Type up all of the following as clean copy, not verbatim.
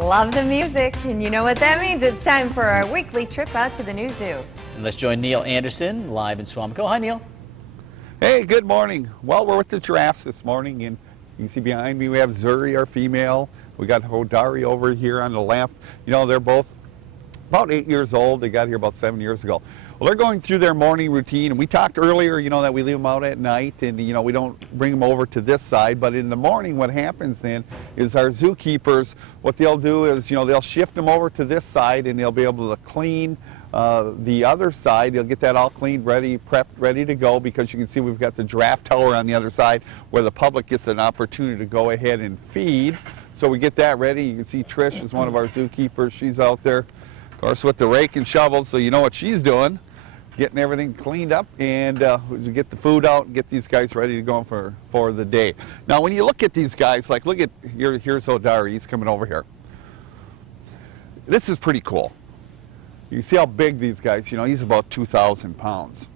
Love the music, and you know what that means. It's time for our weekly trip out to the new zoo. And let's join Neil Anderson live in Suamico. Hi, Neil. Hey, good morning. Well, we're with the giraffes this morning, and you can see behind me we have Zuri, our female. We got Hodari over here on the left. You know, they're both about 8 years old. They got here about 7 years ago. Well, they're going through their morning routine, and we talked earlier, you know, that we leave them out at night, and, you know, we don't bring them over to this side. But in the morning, what happens then is our zookeepers, what they'll do is, you know, they'll shift them over to this side, and they'll be able to clean the other side. They'll get that all cleaned, ready, prepped, ready to go, because you can see we've got the giraffe tower on the other side where the public gets an opportunity to go ahead and feed. So we get that ready. You can see Trish is one of our zookeepers. She's out there, of course, with the rake and shovel, so you know what she's doing, getting everything cleaned up, and we get the food out and get these guys ready to go for the day. Now, when you look at these guys, like look at here's Hodari. He's coming over here. This is pretty cool. You see how big these guys, you know, he's about 2,000 pounds.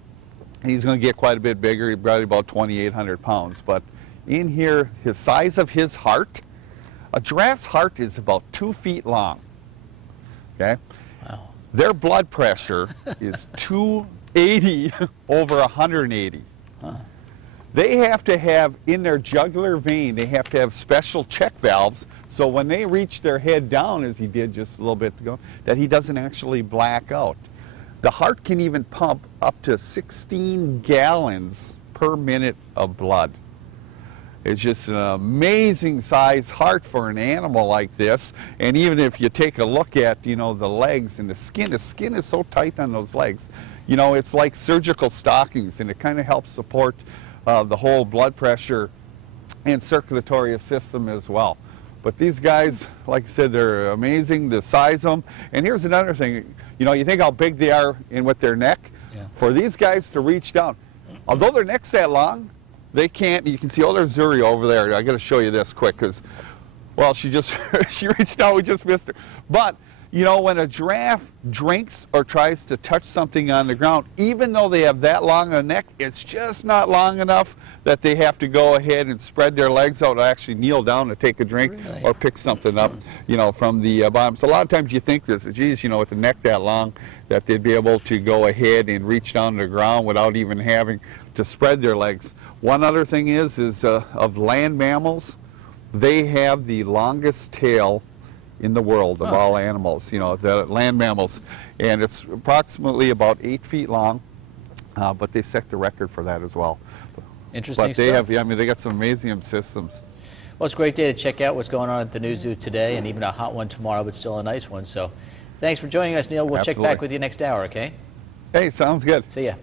He's going to get quite a bit bigger. He's probably about 2,800 pounds. But in here, his size of his heart, a giraffe's heart is about 2 feet long. Okay? Wow. Their blood pressure is 280 over 180. Huh. They have to have, in their jugular vein, they have to have special check valves, so when they reach their head down, as he did just a little bit ago, that he doesn't actually black out. The heart can even pump up to 16 gallons per minute of blood. It's just an amazing size heart for an animal like this. And even if you take a look at, you know, the legs and the skin is so tight on those legs. You know, it's like surgical stockings, and it kind of helps support the whole blood pressure and circulatory system as well. But these guys, like I said, they're amazing, the size of them. And here's another thing, you know, you think how big they are with their neck. Yeah. For these guys to reach down, although their neck's that long, they can't. You can see, oh, there's Zuri over there. I got to show you this quick, because, well, she reached out, we just missed her. But, you know, when a giraffe drinks or tries to touch something on the ground, even though they have that long a neck, it's just not long enough that they have to go ahead and spread their legs out, or actually kneel down to take a drink. Really? Or pick something up, you know, from the bottom. So a lot of times you think this, geez, you know, with the neck that long, that they'd be able to go ahead and reach down to the ground without even having to spread their legs. One other thing is of land mammals, they have the longest tail in the world of all animals, you know, the land mammals. And it's approximately about 8 feet long, but they set the record for that as well. Interesting But they stuff. have, I mean, they got some amazing systems. Well, it's a great day to check out what's going on at the new zoo today, and even a hot one tomorrow, but still a nice one. So thanks for joining us, Neil. We'll check back with you next hour, okay? Hey, sounds good. See ya.